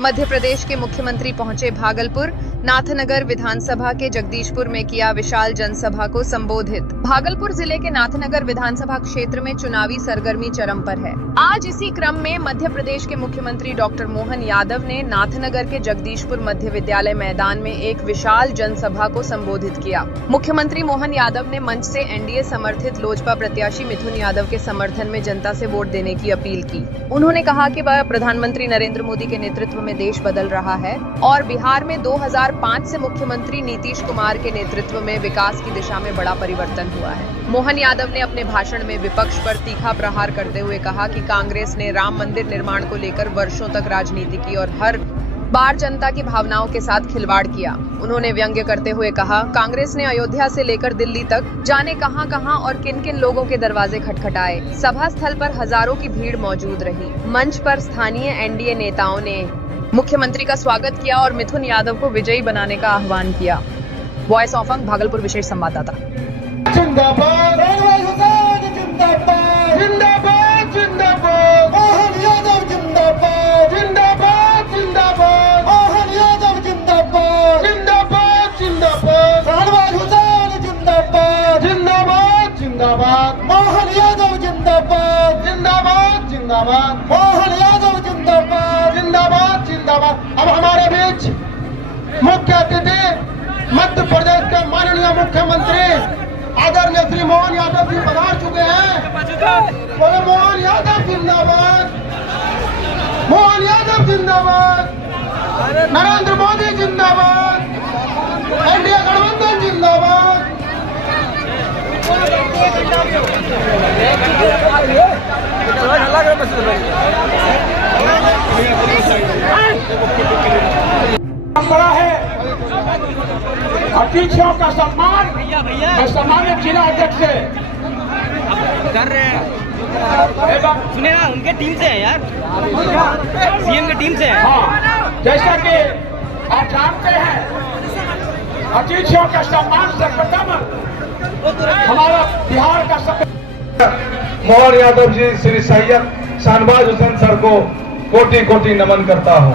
मध्य प्रदेश के मुख्यमंत्री पहुंचे भागलपुर। नाथनगर विधानसभा के जगदीशपुर में किया विशाल जनसभा को संबोधित। भागलपुर जिले के नाथनगर विधानसभा क्षेत्र में चुनावी सरगर्मी चरम पर है। आज इसी क्रम में मध्य प्रदेश के मुख्यमंत्री डॉक्टर मोहन यादव ने नाथनगर के जगदीशपुर मध्य विद्यालय मैदान में एक विशाल जनसभा को संबोधित किया। मुख्यमंत्री मोहन यादव ने मंच से एनडीए समर्थित लोजपा प्रत्याशी मिथुन यादव के समर्थन में जनता से वोट देने की अपील की। उन्होंने कहा कि वह प्रधानमंत्री नरेंद्र मोदी के नेतृत्व में देश बदल रहा है और बिहार में 2005 से मुख्यमंत्री नीतीश कुमार के नेतृत्व में विकास की दिशा में बड़ा परिवर्तन हुआ है। मोहन यादव ने अपने भाषण में विपक्ष पर तीखा प्रहार करते हुए कहा कि कांग्रेस ने राम मंदिर निर्माण को लेकर वर्षों तक राजनीति की और हर बार जनता की भावनाओं के साथ खिलवाड़ किया। उन्होंने व्यंग्य करते हुए कहा, कांग्रेस ने अयोध्या से लेकर दिल्ली तक जाने कहां-कहां और किन-किन लोगों के दरवाजे खटखटाए। सभा स्थल पर हजारों की भीड़ मौजूद रही। मंच पर स्थानीय एनडीए नेताओं ने मुख्यमंत्री का स्वागत किया और मिथुन यादव को विजयी बनाने का आह्वान किया। वॉइस ऑफ अंक भागलपुर विशेष संवाददाता। जिंदाबाद जिंदाबाद जिंदाबाद जिंदाबाद मोहन यादव जिंदाबाद जिंदाबाद जिंदाबाद मोहन यादव जिंदाबाद जिंदाबाद जिंदाबाद शाहनवाज हुसैन जिंदाबाद जिंदाबाद जिंदाबाद मोहन यादव जिंदाबाद जिंदाबाद जिंदाबाद मोहन यादव जिंदाबाद जिंदाबाद जिंदाबाद। अब हमारे बीच मुख्य अतिथि मध्य प्रदेश के माननीय मुख्यमंत्री आदरणीय श्री मोहन यादव जी पधार चुके हैं। बोले मोहन यादव जिंदाबाद, मोहन यादव जिंदाबाद, नरेंद्र मोदी जिंदाबाद, एनडीए गठबंधन जिंदाबाद। बड़ा है अतिथियों का सम्मान और सम्मानित जिला अध्यक्ष से कर रहे हैं। सुने ना, उनके टीम से है यार, सीएम की टीम से है। हाँ, जैसा कि आप जानते हैं अतिथियों का सम्मान सर्वप्रथम हमारा बिहार का मोहन यादव जी श्री सैयद शाहनवाज हुसैन सर को कोटि कोटि नमन करता हूं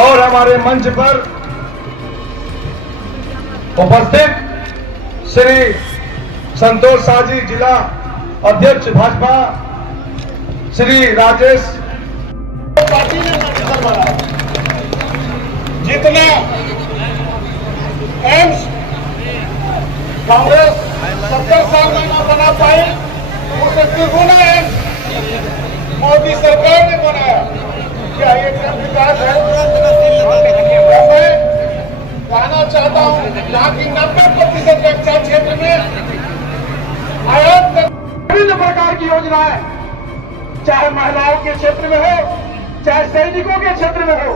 और हमारे मंच पर उपस्थित श्री संतोष शाह जी जिला अध्यक्ष भाजपा श्री राजेश पार्टी ने मंच बनाया। जितना एम्स कांग्रेस 70 साल में न बना पाई उसे तिगुना एम्स मोदी सरकार ने बनाया। क्या ये क्रम विकास है? मैं कहना चाहता हूँ जहाँ की 90% रक्षा क्षेत्र में आयात विभिन्न प्रकार की योजनाएं, चाहे महिलाओं के क्षेत्र में हो, चाहे सैनिकों के क्षेत्र में हो,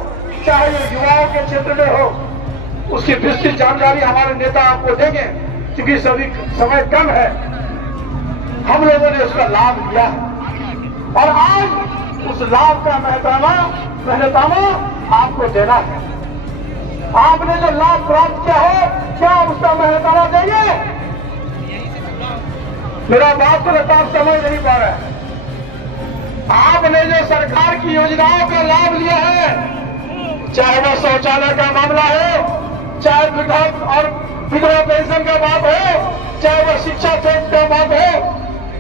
चाहे युवाओं के क्षेत्र में हो, उसकी विस्तृत जानकारी हमारे नेता आपको देंगे। क्योंकि सभी समय कम है, हम लोगों ने उसका लाभ लिया है और आज उस लाभ का महताना आपको देना है। आपने जो लाभ प्राप्त किया हो, क्या उसका महताना देंगे? मेरा बात तो आप समझ नहीं पा रहे हैं। आपने जो सरकार की योजनाओं का लाभ लिया है, चाहे वह शौचालय का मामला हो, चाहे विधवा पेंशन का बात हो, चाहे वह शिक्षा क्षेत्र का बात हो,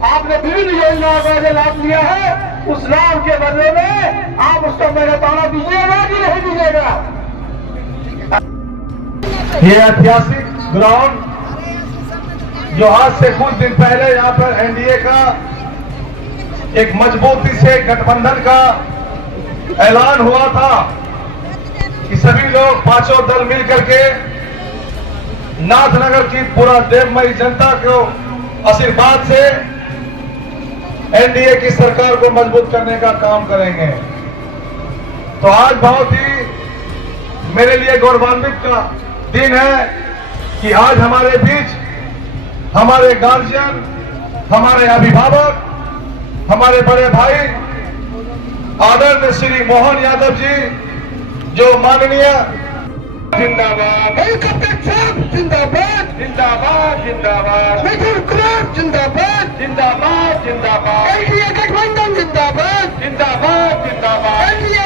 आपने विभिन्न योजनाओं का जो लाभ लिया है, उस लाभ के बदले में आप उसका महताना दीजिएगा कि नहीं दीजिएगा? ये ऐतिहासिक ग्राउंड जो आज से कुछ दिन पहले यहाँ पर एनडीए का एक मजबूती से गठबंधन का ऐलान हुआ था कि सभी लोग पांचों दल मिलकर के नाथनगर की पूरा देवमयी जनता को आशीर्वाद से एनडीए की सरकार को मजबूत करने का काम करेंगे। तो आज बहुत ही मेरे लिए गौरवान्वित का दिन है कि आज हमारे बीच हमारे गार्जियन, हमारे अभिभावक, हमारे बड़े भाई आदरणीय श्री मोहन यादव जी जो माननीय जिंदाबाद, जिंदाबाद जिंदाबाद जिंदाबाद, मिथुन कुमार जिंदाबाद जिंदाबाद जिंदाबाद, एनडीए गठबंधन जिंदाबाद जिंदाबाद जिंदाबाद, एनडीए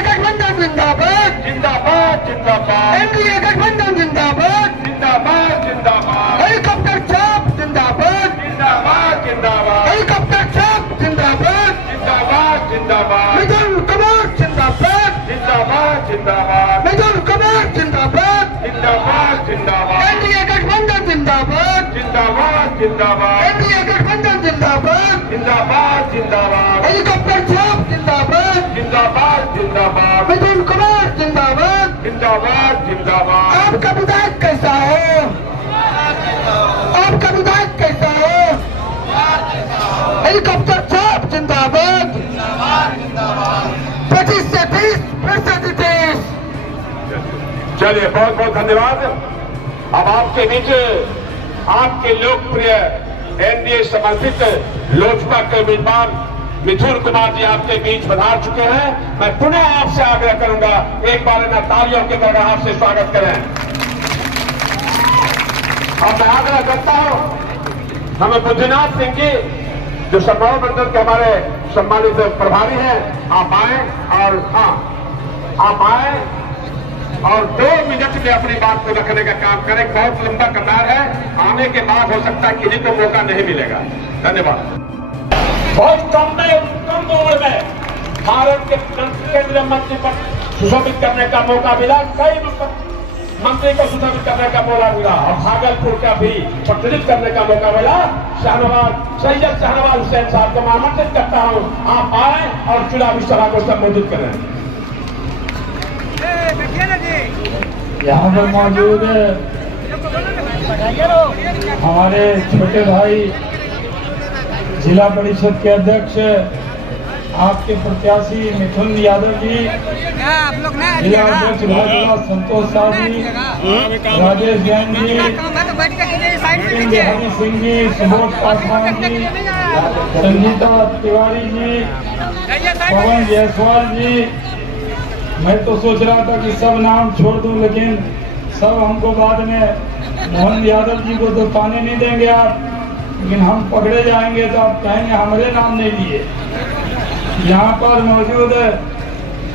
एनडीए गठबंधन जिंदाबाद जिंदाबाद जिंदाबाद। हेलीकॉप्टर छाप जिंदाबाद जिंदाबाद जिंदाबाद। हेलीकॉप्टर छाप जिंदाबाद जिंदाबाद जिंदाबाद। मिथुन कुमार जिंदाबाद जिंदाबाद जिंदाबाद। मिथुन कुमार जिंदाबाद जिंदाबाद जिंदाबाद। एनडीए गठबंधन जिंदाबाद जिंदाबाद जिंदाबाद। एनडीए गठबंधन जिंदाबाद जिंदाबाद जिंदाबाद। हेलीकॉप्टर छाप जिंदाबाद जिंदाबाद जिंदाबाद। मिथुन कुमार जिंदाबाद जिंदाबाद जिंदाबाद। आपका विधायक कैसा है? आपका विधायक कैसा है? हेलीकॉप्टर छाप जिंदाबाद 25 से 30 फिर से 30। चलिए, बहुत बहुत धन्यवाद। अब आपके बीच आपके लोकप्रिय एनडीए समर्थित लोजपा के उम्मीदवार मिथुन कुमार जी आपके बीच पधार चुके हैं। मैं पुनः आपसे आग्रह करूंगा, एक बार ना तालियों के द्वारा आपसे स्वागत करें। अब मैं आग्रह करता हूं, हमें बुद्धिनाथ सिंह जी जो संभव मंडल के हमारे सम्मानित प्रभारी हैं, आप आए और आप आए और 2 मिनट में अपनी बात को रखने का काम करें। बहुत लंबा कतार है, आने के बाद हो सकता है किसी को मौका नहीं मिलेगा। धन्यवाद। बहुत कम उम्र में भारत के केंद्रीय मंत्री पर सुशोभित करने का मौका मिला, कई मंत्री को सुशोभित करने का मौका मिला और भागलपुर का भी प्रतिनिधित्व करने का मौका मिला। सैयद शाहनवाज हुसैन साहब को मैं आमंत्रित करता हूं, आप आए और चुनावी सभा को संबोधित करें। यहाँ पर मौजूद हमारे छोटे भाई जिला परिषद के अध्यक्ष आपके प्रत्याशी मिथुन यादव जी, जिला अध्यक्ष भाजपा संतोष शाह जी, राजेश जैन जी, हरि सिंह जी, सुबोध पासवान जी, संगीता तिवारी जी, पवन जायसवाल जी। मैं तो सोच रहा था कि सब नाम छोड़ दूं, लेकिन सब हमको बाद में मोहन यादव जी को तो पाने नहीं देंगे आप, लेकिन हम पकड़े जाएंगे तो आप कहेंगे हमारे नाम नहीं लिए। यहाँ पर मौजूद है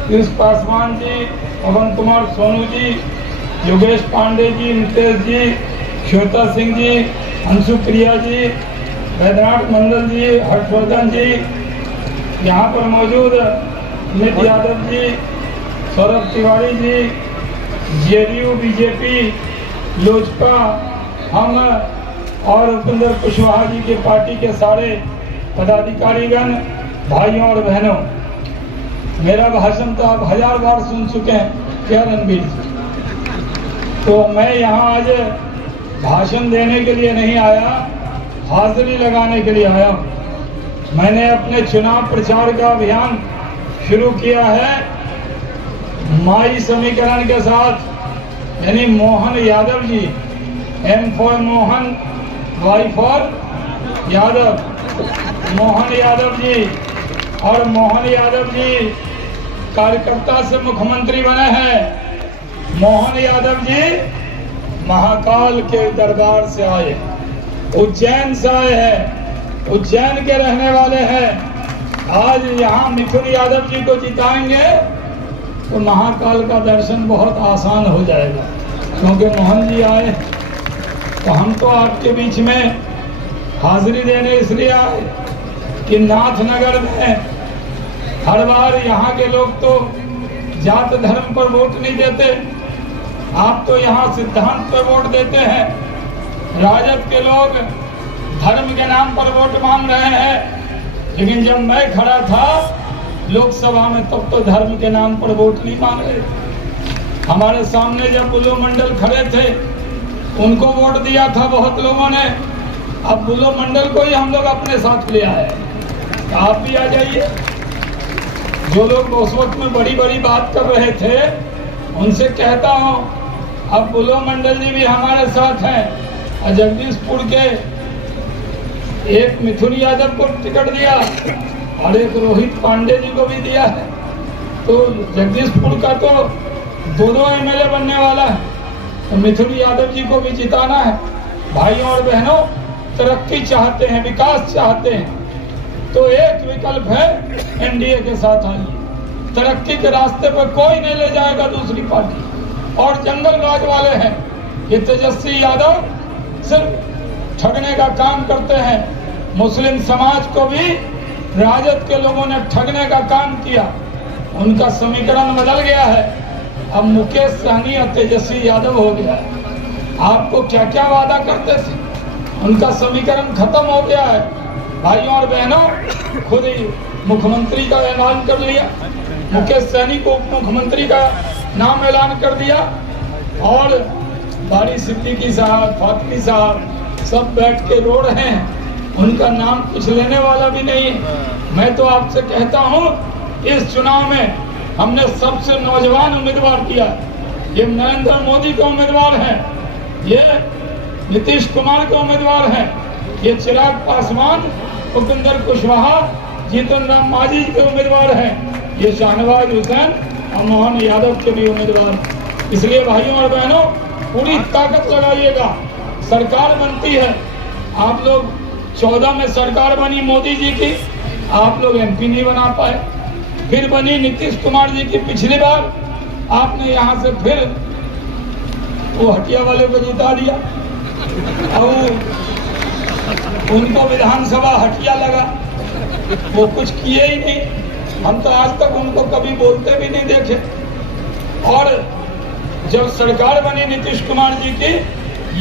पीयूष पासवान जी, पवन कुमार सोनू जी, योगेश पांडे जी, नितेश जी, श्वेता सिंह जी, अंशु प्रिया जी, वैद्यनाथ मंडल जी, हर्षवर्धन जी। यहाँ पर मौजूद अमित यादव जी, सौरभ तिवारी जी, जेडीयू, बीजेपी, लोजपा, हम और उपेंद्र कुशवाहा जी के पार्टी के सारे पदाधिकारीगण, भाइयों और बहनों। मेरा भाषण तो आप 1000 बार सुन चुके हैं, क्या रणबीर जी? तो मैं यहाँ आज भाषण देने के लिए नहीं आया, हाजिरी लगाने के लिए आया। मैंने अपने चुनाव प्रचार का अभियान शुरू किया है माई समीकरण के साथ, यानी Mohan Yadav ji, M for Mohan, Y for Yadav, Mohan Yadav ji. और मोहन यादव जी कार्यकर्ता से मुख्यमंत्री बने हैं। मोहन यादव जी महाकाल के दरबार से आए, उज्जैन से आए हैं, उज्जैन के रहने वाले हैं। आज यहाँ मिथुन यादव जी को जिताएंगे तो महाकाल का दर्शन बहुत आसान हो जाएगा, क्योंकि मोहन जी आए। तो हम तो आपके बीच में हाजिरी देने इसलिए आए कि नाथनगर में हर बार यहाँ के लोग तो जात धर्म पर वोट नहीं देते, आप तो यहाँ सिद्धांत पर वोट देते हैं। राजद के लोग धर्म के नाम पर वोट मांग रहे हैं, लेकिन जब मैं खड़ा था लोकसभा में तब तो धर्म के नाम पर वोट नहीं मांग रहे। हमारे सामने जब बुलो मंडल खड़े थे उनको वोट दिया था बहुत लोगों ने, अब बुलो मंडल को ही हम लोग अपने साथ ले आए। तो आप भी आ जाइए। जो लोग उस वक्त में बड़ी बड़ी बात कर रहे थे उनसे कहता हूँ अब बुलो मंडल जी भी हमारे साथ हैं। और जगदीशपुर के एक मिथुन यादव को टिकट दिया और एक रोहित पांडे जी को भी दिया है। तो जगदीशपुर का तो दोनों एमएलए बनने वाला है, तो मिथुन यादव जी को भी जिताना है। भाइयों और बहनों, तरक्की चाहते हैं, विकास चाहते हैं तो एक विकल्प है, एनडीए के साथ आइए। तरक्की के रास्ते पर कोई नहीं ले जाएगा दूसरी पार्टी, और जंगल राज वाले हैं। ये तेजस्वी यादव सिर्फ ठगने का काम करते हैं। मुस्लिम समाज को भी राजद के लोगों ने ठगने का काम किया। उनका समीकरण बदल गया है। अब मुकेश सहनी और तेजस्वी यादव हो गया है। आपको क्या क्या वादा करते थे, उनका समीकरण खत्म हो गया है। भाइयों और बहनों, खुद ही मुख्यमंत्री का ऐलान कर लिया, मुकेश सहनी को उप मुख्यमंत्री का नाम ऐलान कर दिया और बारी सिद्दीकी साहब, फातमी साहब सब बैठ के रो रहे हैं। उनका नाम कुछ लेने वाला भी नहीं है। मैं तो आपसे कहता हूं, इस चुनाव में हमने सबसे नौजवान उम्मीदवार किया। ये नरेंद्र मोदी के उम्मीदवार हैं, ये नीतीश कुमार के उम्मीदवार हैं, ये चिराग पासवान, उपेंद्र कुशवाहा, जीतन राम मांझी के उम्मीदवार हैं, ये शाहनवाज हुसैन और मोहन यादव के भी उम्मीदवार। इसलिए भाइयों और बहनों, पूरी ताकत लगाइएगा। सरकार बनती है, आप लोग 14 में सरकार बनी मोदी जी की, आप लोग MP नहीं बना पाए। फिर बनी नीतीश कुमार जी की पिछली बार, आपने यहाँ से फिर वो हटिया वाले को जिता दिया और उनको विधानसभा हटिया लगा। वो कुछ किए ही नहीं। हम तो आज तक उनको कभी बोलते भी नहीं देखे। और जब सरकार बनी नीतीश कुमार जी की,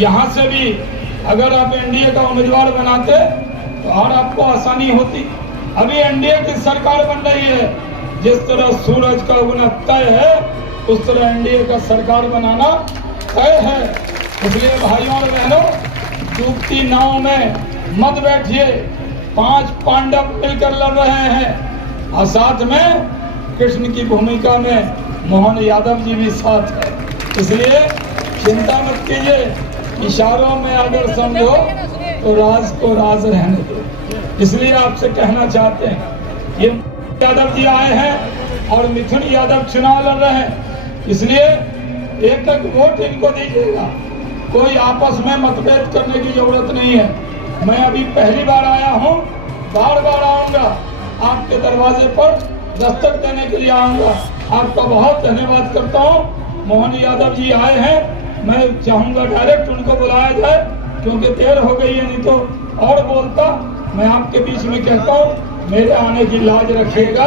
यहाँ से भी अगर आप NDA का उम्मीदवार बनाते तो और आपको आसानी होती। अभी NDA की सरकार बन रही है। जिस तरह सूरज का उगना तय है, उस तरह NDA का सरकार बनाना तय है। इसलिए भाइयों और बहनों, डूबती नाव में मत बैठिए। 5 पांडव मिलकर लड़ रहे हैं और साथ में कृष्ण की भूमिका में मोहन यादव जी भी साथ है। इसलिए चिंता मत कीजिए, इशारों में अगर समझो तो राज को राज रहने दो। इसलिए आपसे कहना चाहते हैं, ये यादव जी आए हैं और मिथुन यादव चुनाव लड़ रहे हैं। इसलिए एक एक वोट इनको दीजिएगा। कोई आपस में मतभेद करने की जरूरत नहीं है। मैं अभी पहली बार आया हूँ, बार बार आऊंगा। आपके दरवाजे पर दस्तक देने के लिए आऊंगा। आपका बहुत धन्यवाद करता हूँ। मोहन यादव जी आए हैं, मैं चाहूंगा डायरेक्ट उनको बुलाया जाए, क्योंकि देर हो गई है, नहीं तो और बोलता। मैं आपके बीच में कहता हूँ, मेरे आने की लाज रखिएगा।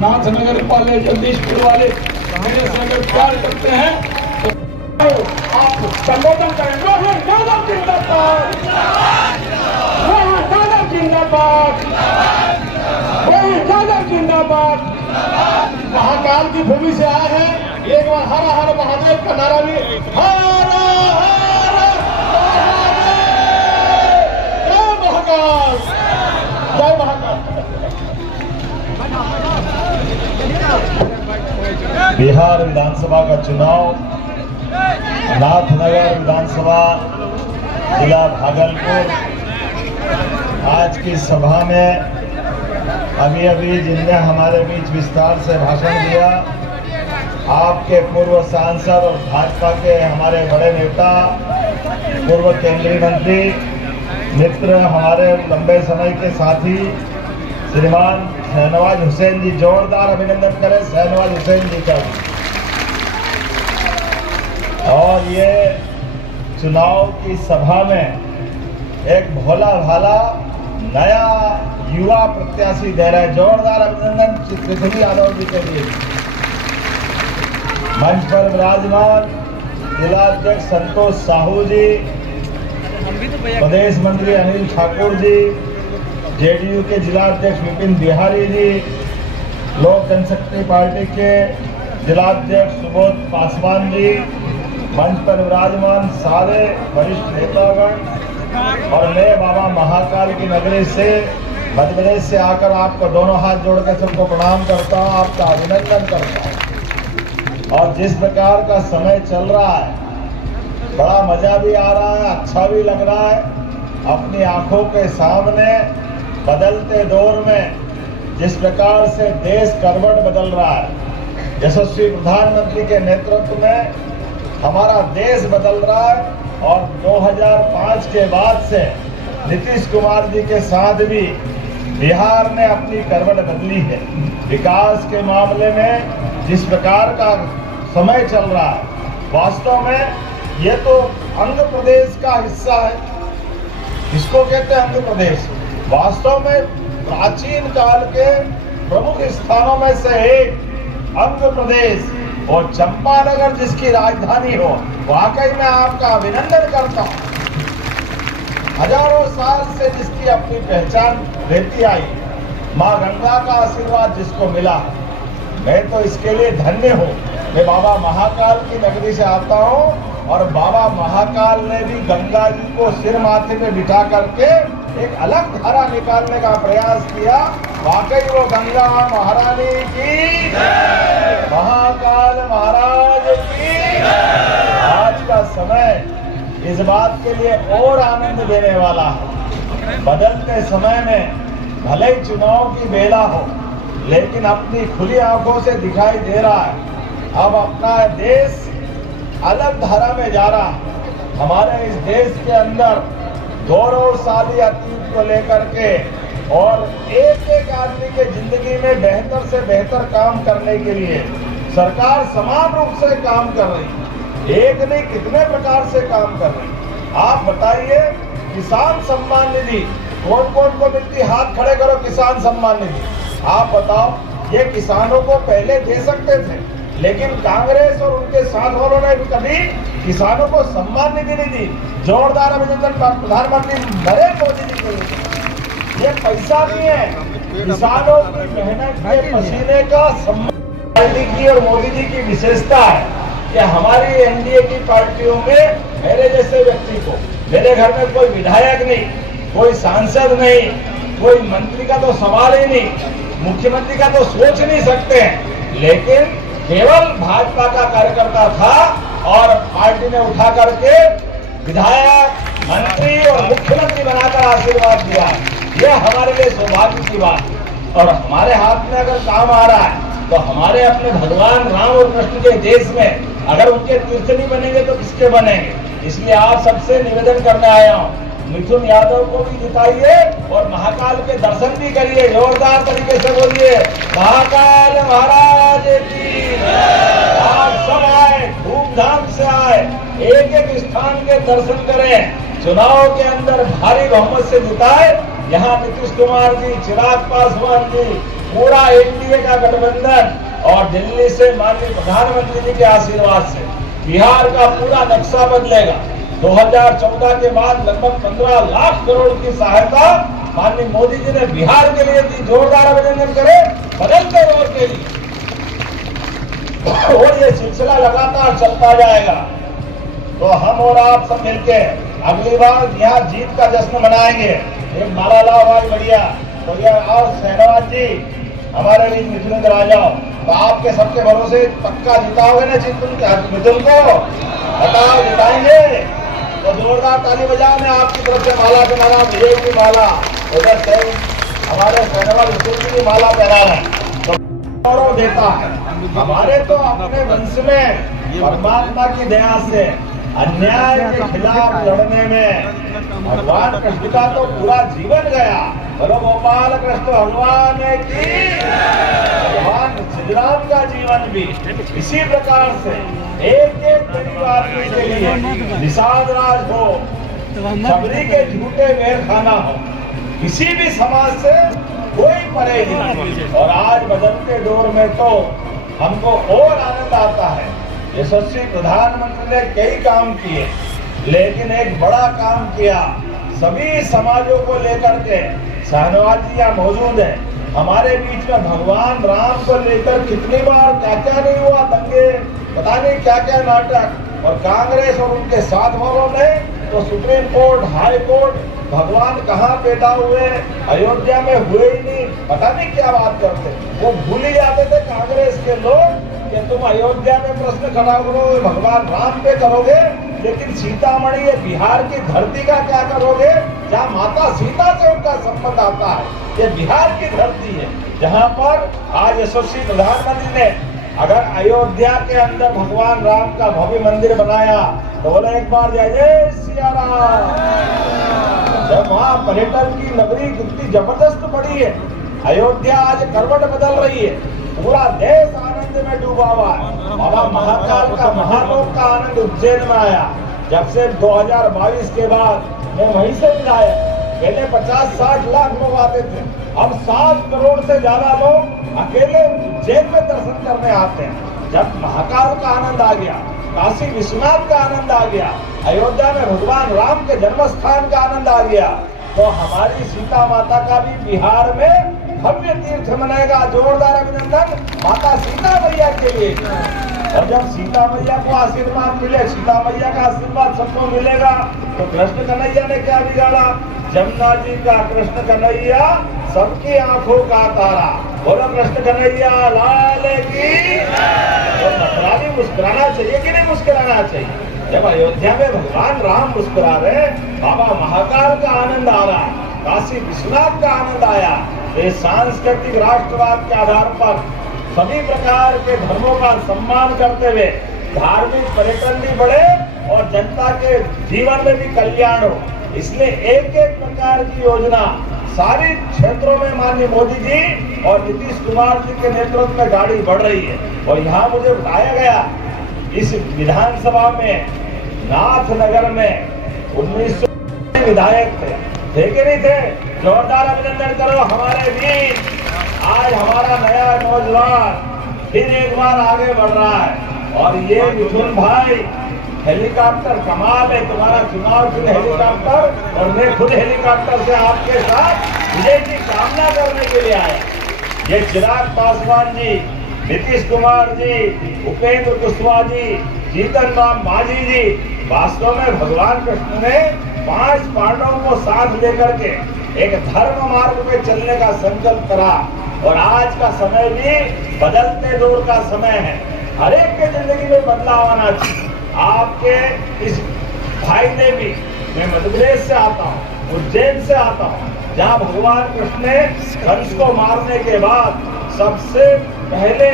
नाथनगर वाले, जगदीशपुर वाले मेरे से अगर प्यार करते हैं तो आप संबोधन करें। मोहन यादव जिंदाबाद, मोहन यादव जिंदाबाद, मोहन यादव जिंदाबाद। महाकाल की भूमि से आए हैं। एक बार हर हर महादेव का नारा भी, हर हर महादेव, जय महाकाल, जय महाकाल। बिहार विधानसभा का चुनाव नाथनगर विधानसभा जिला भागलपुर। आज की सभा में अभी जिनने हमारे बीच विस्तार से भाषण दिया, आपके पूर्व सांसद और भाजपा के हमारे बड़े नेता, पूर्व केंद्रीय मंत्री, मित्र, हमारे लंबे समय के साथी श्रीमान शाहनवाज हुसैन जी, जोरदार अभिनंदन करें शाहनवाज हुसैन जी का। और ये चुनाव की सभा में एक भोला भाला नया युवा प्रत्याशी दे रहे। जोरदार अभिनंदन पृथ्वी यादव जी के लिए। मंच पर विराजमान जिलाध्यक्ष संतोष साहू जी, प्रदेश मंत्री अनिल ठाकुर जी, JDU के जिलाध्यक्ष विपिन बिहारी जी, लोक जनशक्ति पार्टी के जिलाध्यक्ष सुबोध पासवान जी, मंच पर विराजमान सारे वरिष्ठ नेतागण और मैं बाबा महाकाल की नगरी से मध्य प्रदेश से आकर आपको दोनों हाथ जोड़ कर सबको प्रणाम करता हूँ, आपका अभिनंदन करता हूँ। और जिस प्रकार का समय चल रहा है, बड़ा मजा भी आ रहा है, अच्छा भी लग रहा है। अपनी आंखों के सामने बदलते दौर में जिस प्रकार से देश करवट बदल रहा है, यशस्वी प्रधानमंत्री के नेतृत्व में हमारा देश बदल रहा है। और 2005 के बाद से नीतीश कुमार जी के साथ भी बिहार ने अपनी करवट बदली है। विकास के मामले में जिस प्रकार का समय चल रहा है, वास्तव में ये तो अंग प्रदेश का हिस्सा है। इसको कहते हैं अंग प्रदेश। वास्तव में प्राचीन काल के प्रमुख स्थानों में से एक अंग प्रदेश और चंपानगर जिसकी राजधानी हो, वाकई में आपका अभिनंदन करता हूं। हजारों साल से जिसकी अपनी पहचान रहती आई, मां गंगा का आशीर्वाद जिसको मिला, मैं तो इसके लिए धन्य हूँ। मैं बाबा महाकाल की नगरी से आता हूँ और बाबा महाकाल ने भी गंगा जी को सिर माथे पे बिठा करके एक अलग धारा निकालने का प्रयास किया। वाकई वो गंगा महारानी की, महाकाल महाराज की। आज का समय इस बात के लिए और आनंद देने वाला है। बदलते समय में भले ही चुनाव की बेला हो, लेकिन अपनी खुली आंखों से दिखाई दे रहा है अब अपना देश अलग धारा में जा रहा है। हमारे इस देश के अंदर गौरवशाली अतीत को लेकर के और एक एक आदमी के जिंदगी में बेहतर से बेहतर काम करने के लिए सरकार समान रूप से काम कर रही है। एक नहीं कितने प्रकार से काम कर रही है। आप बताइए, किसान सम्मान निधि कौन कौन को मिलती? हाथ खड़े करो। किसान सम्मान निधि आप बताओ, ये किसानों को पहले दे सकते थे, लेकिन कांग्रेस और उनके साथ वालों ने कभी किसानों को सम्मान निधि नहीं दी। जोरदार अभिनंदन प्रधानमंत्री नरेंद्र मोदी जी को। ये पैसा नहीं है, किसानों की मेहनत के पसीने का सम्मान। पार्टी की और मोदी जी की विशेषता है कि हमारी एनडीए की पार्टियों में मेरे जैसे व्यक्ति को, मेरे घर में कोई विधायक नहीं, कोई सांसद नहीं, कोई मंत्री का तो सवाल ही नहीं, मुख्यमंत्री का तो सोच नहीं सकते हैं, लेकिन केवल भाजपा का कार्यकर्ता था और पार्टी ने उठा करके विधायक, मंत्री और मुख्यमंत्री बनाकर आशीर्वाद दिया। यह हमारे लिए सौभाग्य की बात है। और हमारे हाथ में अगर काम आ रहा है तो हमारे अपने भगवान राम और कृष्ण के देश में अगर उनके तीर्थ नहीं बनेंगे तो किसके बनेंगे? इसलिए आप सबसे निवेदन करने आया हूँ, मिथुन यादव को भी जिताइए और महाकाल के दर्शन भी करिए। जोरदार तरीके से बोलिए, महाकाल महाराज की। आप सब आए, धूमधाम से आए, एक एक स्थान के दर्शन करें, चुनाव के अंदर भारी बहुमत से जिताए। यहाँ नीतीश कुमार जी, चिराग पासवान जी, पूरा एनडीए का गठबंधन और दिल्ली से माननीय प्रधानमंत्री जी के आशीर्वाद से बिहार का पूरा नक्शा बदलेगा। 2014 के बाद लगभग 15 लाख करोड़ की सहायता माननीय मोदी जी ने बिहार के लिए दी। जोरदार अभिनंदन करें बदलते दौर के लिए। और ये सिलसिला लगातार चलता जाएगा। तो हम और आप सब मिलके अगली बार यहाँ जीत का जश्न मनाएंगे। एक माला लाओ भाई, बढ़िया। तो ये और शहनवाज जी हमारे बीच मिथुन आ जाओ। तो आपके सबके भरोसे पक्का जिताओगे ना मिथुन को? बताओ, जिताएंगे? तो जोरदार ताली बजाओ। मैं आपकी तरफ से माला के माला, विजय की माला, उधर से हमारे शहनवाज मिथुन की माला पहना है तो गौरव देता है। हमारे तो अपने वंश में परमात्मा की दया से अन्याय के खिलाफ लड़ने में भगवान कृष्ण का तो पूरा जीवन गया। बोलो गोपाल कृष्ण भगवान की। भगवान श्री राम का जीवन भी इसी प्रकार से एक एक परिवार के लिए निषाद राज हो, सबरी के झूठे मेर खाना हो, किसी भी समाज से कोई परे नहीं। और आज बदलते दौर में तो हमको और आनंद आता है। यशस्वी प्रधानमंत्री ने कई काम किए, लेकिन एक बड़ा काम किया, सभी समाजों को लेकर के। शहनवाज जी यहाँ मौजूद है, हमारे बीच में भगवान राम को लेकर कितनी बार क्या क्या नहीं हुआ, दंगे, पता नहीं क्या क्या नाटक। और कांग्रेस और उनके साथ वालों ने तो सुप्रीम कोर्ट, हाई कोर्ट, भगवान कहाँ पैदा हुए, अयोध्या में हुए ही नहीं, पता नहीं क्या बात करते। वो भूल ही जाते थे कांग्रेस के लोग कि तुम अयोध्या में प्रश्न खड़ा करोगे, भगवान राम पे करोगे, लेकिन सीतामढ़ी ये बिहार की धरती का क्या करोगे, जहाँ माता सीता से उनका संबंध आता है। ये बिहार की धरती है जहाँ पर आज यशस्वी प्रधानमंत्री ने अगर अयोध्या के अंदर भगवान राम का भव्य मंदिर बनाया तो बोले एक बार जय सिया राम। जब वहाँ पर्यटन की नगरी कितनी जबरदस्त बड़ी है, अयोध्या आज करवट बदल रही है, पूरा देश आनंद आनंद में डूबा हुआ है। बाबा महाकाल का महालोक का आनंद उज्जैन में आया। जब से 2022 के बाद मैं वहीं से विधायक, पहले 50-60 लाख लोग आते थे, अब 7 करोड़ से ज्यादा लोग अकेले उज्जैन में दर्शन करने आते हैं। जब महाकाल का आनंद आ गया, काशी विश्वनाथ का आनंद आ गया, अयोध्या में भगवान राम के जन्म स्थान का आनंद आ गया, तो हमारी सीता माता का भी बिहार में भव्य तीर्थ मनाएगा। जोरदार अभिनंदन माता सीता मैया के लिए। और जब सीता मैया को आशीर्वाद मिले, सीता मैया का आशीर्वाद सबको मिलेगा, तो कृष्ण कन्हैया ने क्या बिगाड़ा? जमुना जी का कृष्ण कन्हैया सबकी आंखों का तारा। बोलो कृष्ण कन्हैया लाल की। तो नखराली मुस्कुराना चाहिए कि नहीं मुस्कुराना चाहिए? जब अयोध्या में भगवान राम मुस्कुरा रहे, बाबा महाकाल का आनंद आ रहा, काशी विश्वनाथ का आनंद आया, ये सांस्कृतिक राष्ट्रवाद के आधार पर सभी प्रकार के धर्मों का सम्मान करते हुए धार्मिक पर्यटन भी बढ़े और जनता के जीवन में भी कल्याण हो, इसलिए एक एक प्रकार की योजना सारी क्षेत्रों में माननीय मोदी जी और नीतीश कुमार जी के नेतृत्व में गाड़ी बढ़ रही है। और यहाँ मुझे बताया गया, इस विधानसभा में नाथनगर में 1900 विधायक थे कि नहीं थे? जोरदार अभिनंदन करो हमारे वीर। आज हमारा नया नौजवान फिर एक बार आगे बढ़ रहा है। और ये मिथुन भाई हेलीकॉप्टर कमाल है, तुम्हारा चुनाव फिर हेलीकॉप्टर, और मैं खुद हेलीकॉप्टर से आपके साथ विजय की कामना करने के लिए आया। ये चिराग पासवान जी, नीतीश कुमार जी, उपेंद्र कुशवाहा जी, जीतन राम मांझी जी, वास्तव में भगवान कृष्ण ने 5 पांडवों को साथ लेकर के एक धर्म मार्ग पे चलने का संकल्प करा। और आज का समय भी बदलते दौर का समय है, हर एक के जिंदगी में बदलाव आना चाहिए। आपके इस भाई ने भी, मैं मध्य प्रदेश से आता हूँ, उज्जैन से आता हूँ, जहाँ भगवान कृष्ण ने कंस को मारने के बाद सबसे पहले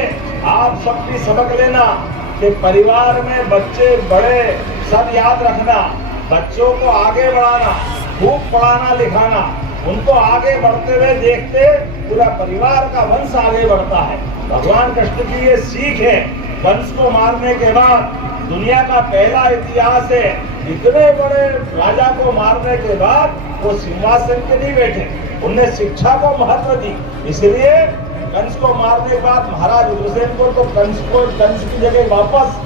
आप सबकी सबक लेना कि परिवार में बच्चे बड़े सब याद रखना, बच्चों को आगे बढ़ाना, खूब पढ़ाना लिखाना, उनको आगे बढ़ते हुए देखते पूरा परिवार का वंश आगे बढ़ता है। भगवान कृष्ण की ये सीख है। कंस को मारने के बाद दुनिया का पहला इतिहास है, इतने बड़े राजा को मारने के बाद वो सिंहासन पे नहीं बैठे, उन्हें शिक्षा को महत्व दी। इसलिए कंस को मारने के बाद महाराज उग्रसेन को तो कंस की जगह वापस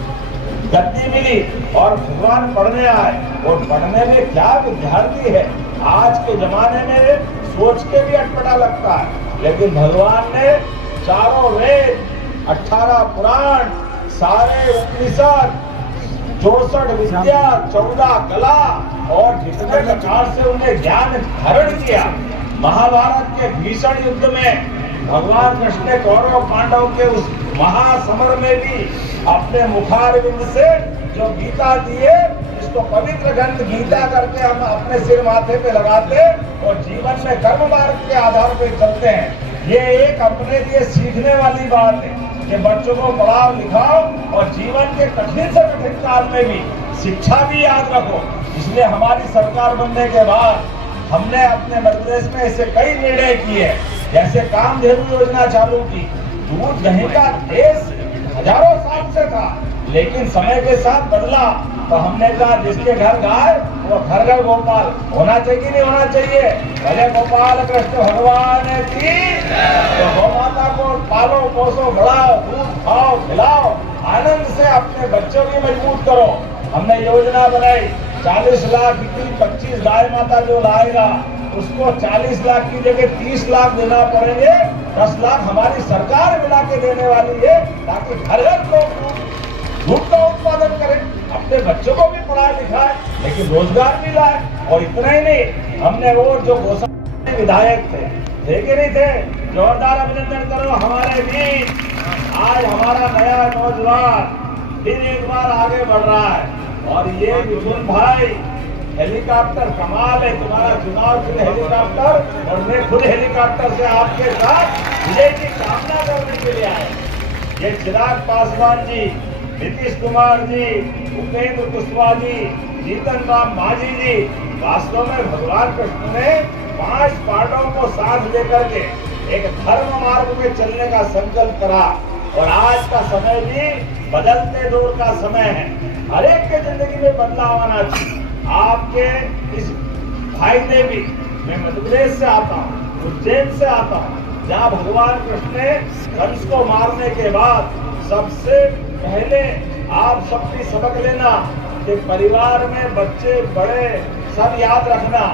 गद्दी मिली और भगवान पढ़ने आए। और पढ़ने में क्या विद्यार्थी है, आज के जमाने में सोच के भी अटपटा लगता है, लेकिन भगवान ने चारों वेद, 18 पुराण, सारे उपनिषद, 64 विद्या, 14 कला और जितने प्रकार से उन्हें ज्ञान धारण किया। महाभारत के भीषण युद्ध में भगवान कृष्ण ने कौरव पांडव के उस महासमर में भी अपने मुखारविंद से जो गीता दिए, इसको पवित्र ग्रंथ गीता करके हम अपने सिर माथे पे लगाते और जीवन में कर्म मार्ग के आधार पर चलते हैं। ये एक अपने लिए सीखने वाली बात है कि बच्चों को पढ़ाओ लिखाओ और जीवन के कठिन से कठिन काल में भी शिक्षा भी याद रखो। इसलिए हमारी सरकार बनने के बाद हमने अपने मध्य प्रदेश में ऐसे कई निर्णय किए, जैसे कामधेनु योजना चालू की। दूध दही का देश हजारों साल से था, लेकिन समय के साथ बदला, तो हमने कहा जिसके घर गाय वो घर घर गोपाल होना चाहिए, नहीं होना चाहिए? भले गोपाल कृष्ण भगवान की। तो गौ माता को पालो पोसो बढ़ाओ, दूध खाओ खिलाओ, आनंद से अपने बच्चों की मजबूत करो। हमने योजना बनाई 40 लाख की 25 गाय माता जो लाएगा उसको 40 लाख की जगह 30 लाख देना पड़ेंगे। 10 लाख हमारी सरकार मिला के देने वाली है, ताकि घर घर लोग दूध का उत्पादन करें, अपने बच्चों को भी पढ़ाए लिखाए, लेकिन रोजगार भी लाए। और इतना ही नहीं, हमने वो जो गौशाला विधायक थे कि नहीं थे? जोरदार अभिनंदन करो हमारे वीर। आज हमारा नया नौजवान फिर एक बार आगे बढ़ रहा है। और ये मिथुन भाई हेलीकॉप्टर कमाल है, तुम्हारा चुनाव फिर हेलीकॉप्टर, और मैं खुद हेलीकॉप्टर से आपके साथ विजय की कामना करने के लिए आया। ये चिराग पासवान जी, नीतीश कुमार जी, उपेंद्र कुशवाहा जी, जीतन राम मांझी जी, वास्तव में भगवान कृष्ण ने 5 पांडवों को साथ लेकर के एक धर्म मार्ग में चलने का संकल्प करा। और आज का समय भी बदलते दौर का समय है। हर एक के जिंदगी में बदलाव आना चाहिए। आपके इस भाई ने भी, मैं मध्य प्रदेश से आता हूँ, उज्जैन से आता हूँ, जहाँ भगवान कृष्ण ने कंस को मारने के बाद सबसे पहले आप सबकी सबक लेना कि परिवार में बच्चे बड़े सब याद रखना,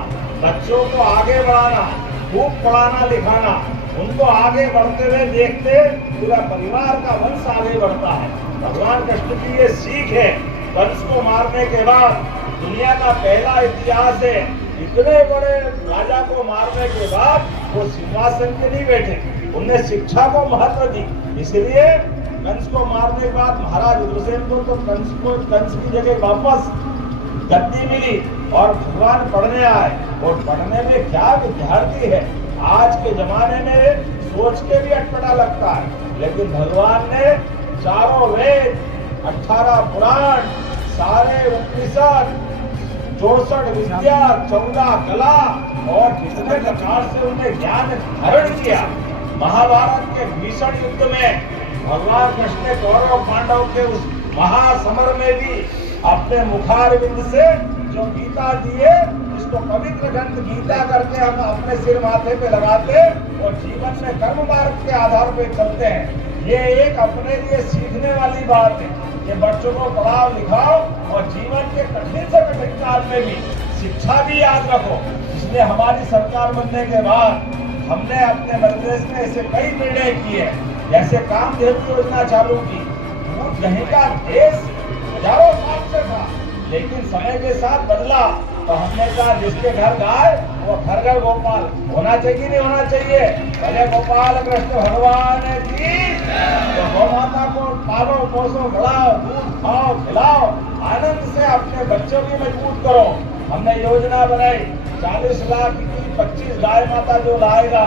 बच्चों को आगे बढ़ाना, खूब पढ़ाना लिखाना, उनको आगे बढ़ते हुए देखते पूरा परिवार का वंश आगे बढ़ता है। भगवान कृष्ण की ये सीख है। कंस को मारने के बाद दुनिया का पहला इतिहास है, इतने बड़े राजा को मारने के बाद वो सिंहासन पे नहीं बैठे, उनने शिक्षा को महत्व दी। इसलिए कंस को मारने के बाद महाराज उग्रसेन को तो कंस की जगह वापस गद्दी मिली और भगवान पढ़ने आए। और पढ़ने में क्या विद्यार्थी है, आज के जमाने में सोच के भी अटपटा लगता है, लेकिन भगवान ने चारों वेद, 18 पुराण, सारे उपनिषद, 64 विद्या, 14 कला और कितने प्रकार से उन्हें ज्ञान धारण किया। महाभारत के भीषण युद्ध में भगवान कृष्ण ने कौरव पांडव के उस महासमर में भी अपने मुखारविंद से जो गीता दिए, जिसको पवित्र ग्रंथ गीता करके हम अपने सिर माथे पे लगाते और जीवन में कर्म मार्ग के आधार पे चलते हैं। ये एक अपने लिए सीखने वाली बात है कि बच्चों को पढ़ाओ लिखाओ और जीवन के कठिन से कठिन काल में भी शिक्षा भी याद रखो। इसलिए हमारी सरकार बनने के बाद हमने अपने मध्य प्रदेश में ऐसे कई निर्णय किए, जैसे कामधेनु योजना चालू की। दूध दही का देश हजारों साल से था, लेकिन समय के साथ बदला तो हमने कहा जिसके घर गाय वो घर घर गोपाल होना चाहिए, नहीं होना चाहिए। भले गोपाल कृष्ण भगवान की, तो गौ माता को पालो पोसो, खिलाओ, दूध खाओ, खिलाओ, आनंद से अपने बच्चों की मजबूत करो। हमने योजना बनाई 40 लाख की 25 गाय माता जो लाएगा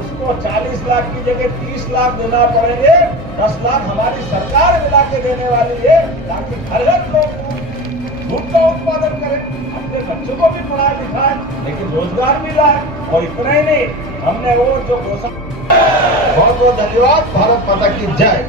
उसको 40 लाख की जगह 30 लाख देना पड़ेंगे। 10 लाख हमारी सरकार मिला के देने वाली है, ताकि घर घर लोग दूध का उत्पादन करें, अपने बच्चों को भी पढ़ाए लिखाए, लेकिन रोजगार भी लाए। और इतना ही नहीं, हमने वो जो बहुत बहुत धन्यवाद। भारत माता की जय।